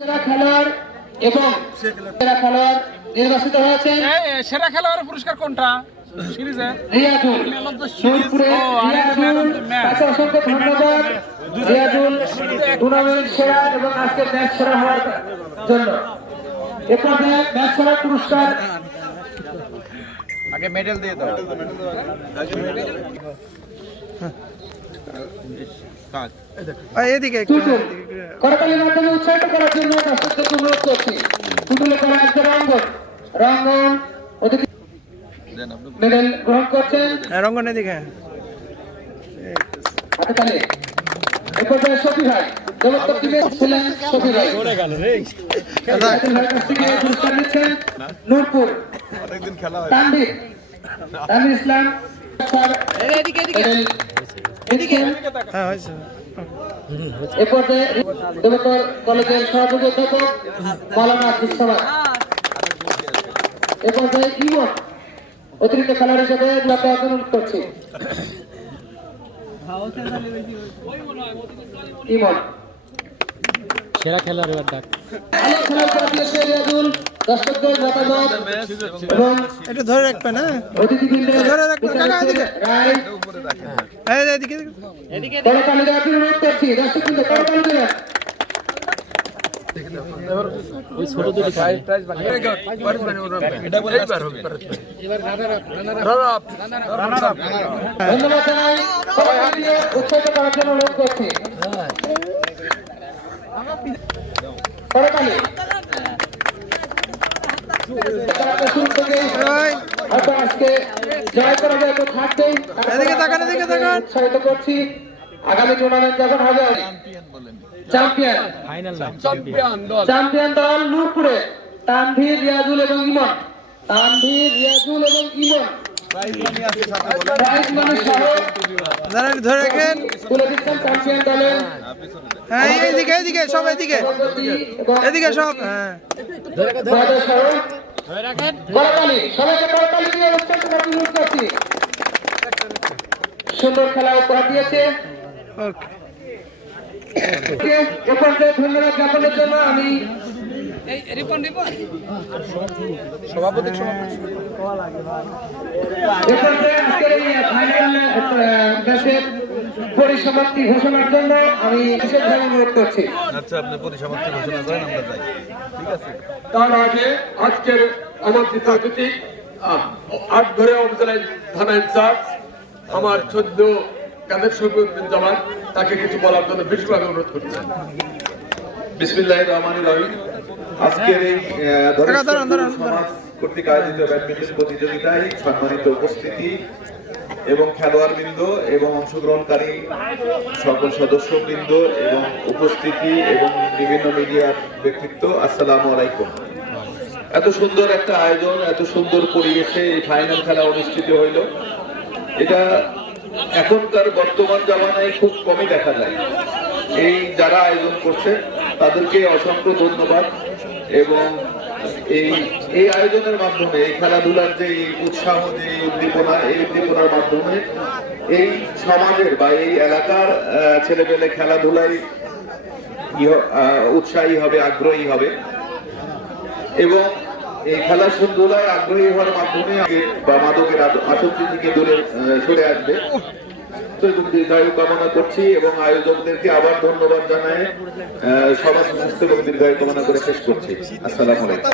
সেরা খেলোয়াড় এবং সেরা খেলোয়াড় নির্বাচিত হয়েছেন সেরা খেলোয়াড়ের পুরস্কার কোনটা? সিরিজে? Riazul. নূরপুরে Riazul. man of the match. তাকে অসংখ্য ধন্যবাদ। রিয়াজুল টুর্নামেন্ট সেরা এবং আজকে ম্যাচ সেরা হওয়ার জন্য। এরপর ম্যাচ সেরা পুরস্কার। আগে মেডেল দিয়ে দাও। এদিকে একটু। করতালির মাধ্যমে উৎসাহিত করার জন্য দর্শকদের অনুরোধ করছি টুটুলে করা একজন রঙ্গন রঙ্গন অতিথি মেডেল গ্রহণ করছেন। হ্যাঁ, রঙ্গন এদিকে ভাই নূরপুর। তানভীর তানভীর ইসলাম স্যার এ পর্যায়ে দেবতর কলেজের সভাপতি অধ্যাপক মৌলানা আব্দুল সালাম এ পর্যায়ে ইমন অতিরিক্ত খেলোয়াড় হিসেবে ব্লকে অনুরোধ করছি। ইমন। সেরা খেলার এবার ডাক। একটু ধরে রাখবেন হ্যাঁ ধরে খাই ধন্যবাদ করতালি হয়তো আজকে জয় করা যায় তো থাকবেই। এদিকে তাকান, এদিকে তাকান। উৎসাহিত করছি। আগামী টুর্নামেন্ট যখন হবে চ্যাম্পিয়ন ফাইনাল না চ্যাম্পিয়ন দল। নূরপুরে তানভীর রিয়াজুল এবং ইমন। তানভীর রিয়াজুল এবং ইমন। প্রাইজ মানে সহ দাঁড়ান, ধরে রাখেন। হ্যাঁ এই এদিকে এদিকে সব এদিকে। এদিকে সব হ্যাঁ। সুন্দর খেলা উপহার দিয়েছে ওকে ধন্যবাদ জ্ঞাপনের জন্য আমি পরিসমাপ্তি ঘোষণার জন্য আমি বিশেষভাবে অনুরোধ করছি। আচ্ছা আপনি পরিসমাপ্তি ঘোষণা করেন আমরা যাই। ঠিক আছে? তার আগে আজকের আমার দ্বিতীয় অতিথি আহ, আটঘরে উপজেলায় থানা ইনচার্জ আমার চোদ্দ কাদের শফিউদ্দিন জামান তাকে কিছু বলার জন্য বিশেষভাবে অনুরোধ করছি। বিসমিল্লাহ রহমান রহিম। আজকের এই দাঁড়ান, দাঁড়ান, সমাজ কর্তৃক আয়োজিত ব্যাডমিন্টন প্রতিযোগিতায় সম্মানিত উপস্থিতি এবং খেলোয়াড়বৃন্দ এবং অংশগ্রহণকারী সকল সদস্যবৃন্দ এবং উপস্থিতি এবং বিভিন্ন মিডিয়ার ব্যক্তিত্ব আসসালামু আলাইকুম। এত সুন্দর একটা আয়োজন এত সুন্দর পরিবেশে এই ফাইনাল খেলা অনুষ্ঠিত হইল। এটা এখনকার বর্তমান জামানায় খুব কমই দেখা যায়। এই যারা আয়োজন করছে তাদেরকে অসংখ্য ধন্যবাদ। এবং এই এই আয়োজনের মাধ্যমে, এই খেলাধুলার যে উৎসাহ, যে উদ্দীপনা, এই উদ্দীপনার মাধ্যমে এই সমাজের বা এই এলাকার ছেলেপেলে খেলাধুলায় উৎসাহী হবে, আগ্রহী হবে। এবং এই খেলার সুন্দরায় আগ্রহী হওয়ার মাধ্যমে বা মাদকের আসক্তি থেকে দূরে সরে আসবে। এরকম দীর্ঘায়ু কামনা করছি এবং আয়োজকদেরকে আবার ধন্যবাদ জানায় সবার সুস্থ এবং দীর্ঘায়ু কামনা করে শেষ করছি। আসসালাম আলাইকুম।